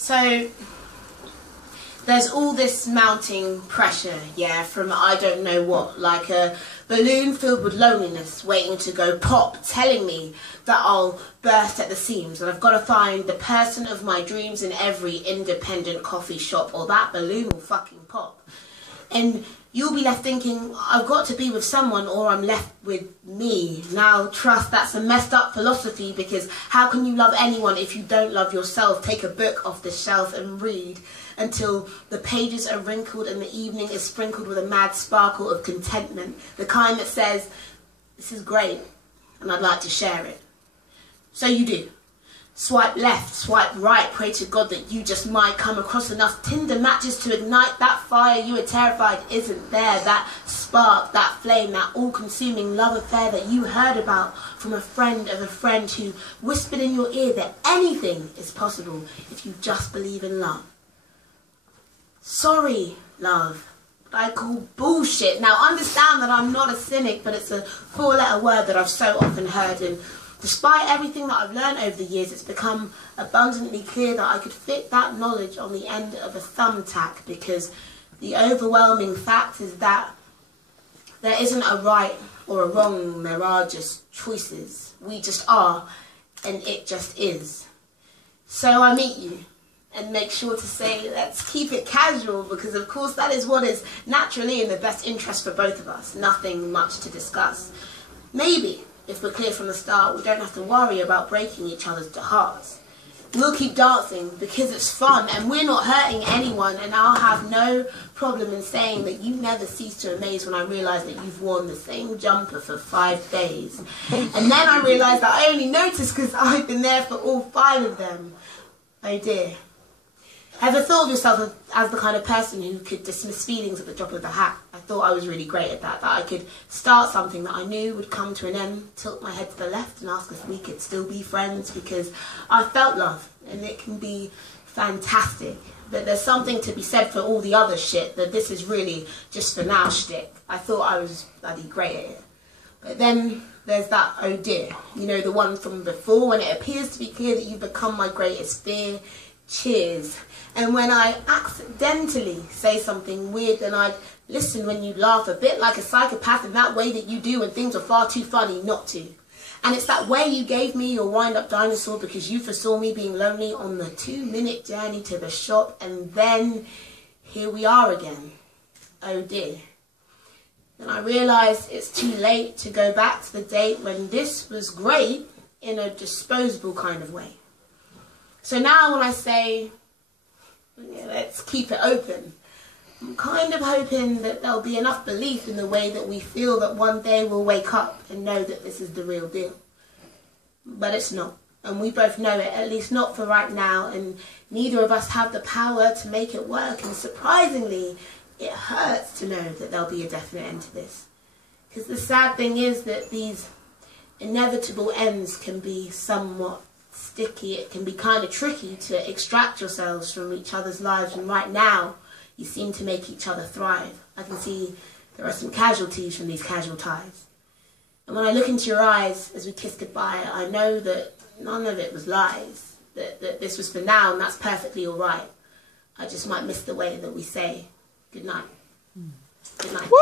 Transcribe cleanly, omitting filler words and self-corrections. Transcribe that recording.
So there's all this mounting pressure, yeah, from I don't know what, like a balloon filled with loneliness waiting to go pop, telling me that I'll burst at the seams and I've got to find the person of my dreams in every independent coffee shop or that balloon will fucking pop. And you'll be left thinking, I've got to be with someone or I'm left with me. Now, trust, that's a messed up philosophy, because how can you love anyone if you don't love yourself? Take a book off the shelf and read until the pages are wrinkled and the evening is sprinkled with a mad sparkle of contentment. The kind that says, this is great and I'd like to share it. So you do. Swipe left, swipe right, pray to God that you just might come across enough Tinder matches to ignite that fire you were terrified isn't there, that spark, that flame, that all-consuming love affair that you heard about from a friend of a friend who whispered in your ear that anything is possible if you just believe in love. Sorry, love, but I call bullshit. Now understand that I'm not a cynic, but it's a four-letter word that I've so often heard, and despite everything that I've learned over the years, it's become abundantly clear that I could fit that knowledge on the end of a thumbtack, because the overwhelming fact is that there isn't a right or a wrong, there are just choices. We just are, and it just is. So I meet you and make sure to say, let's keep it casual, because of course that is what is naturally in the best interest for both of us. Nothing much to discuss. Maybe if we're clear from the start, we don't have to worry about breaking each other's hearts. We'll keep dancing because it's fun and we're not hurting anyone, and I'll have no problem in saying that you never cease to amaze when I realise that you've worn the same jumper for 5 days. And then I realise that I only noticed because I've been there for all 5 of them. Oh dear. Ever thought of yourself as the kind of person who could dismiss feelings at the drop of the hat? I thought I was really great at that I could start something that I knew would come to an end, tilt my head to the left and ask if we could still be friends, because I felt love and it can be fantastic. But there's something to be said for all the other shit, that this is really just for now shtick. I thought I was bloody great at it. But then there's that oh dear, you know, the one from before, when it appears to be clear that you've become my greatest fear. Cheers. And when I accidentally say something weird, then I'd listen when you laugh, a bit like a psychopath in that way that you do when things are far too funny not to. And it's that way you gave me your wind-up dinosaur because you foresaw me being lonely on the 2-minute journey to the shop, and then here we are again. Oh dear. And I realise it's too late to go back to the date when this was great in a disposable kind of way. So now when I say, yeah, let's keep it open, I'm kind of hoping that there'll be enough belief in the way that we feel that one day we'll wake up and know that this is the real deal. But it's not. And we both know it, at least not for right now, and neither of us have the power to make it work. And surprisingly, it hurts to know that there'll be a definite end to this. Because the sad thing is that these inevitable ends can be somewhat sticky. It can be kind of tricky to extract yourselves from each other's lives, and right now you seem to make each other thrive. I can see there are some casualties from these casual ties. And when I look into your eyes as we kiss goodbye, I know that none of it was lies, that this was for now, and that's perfectly all right. I just might miss the way that we say goodnight. Good night. Woo!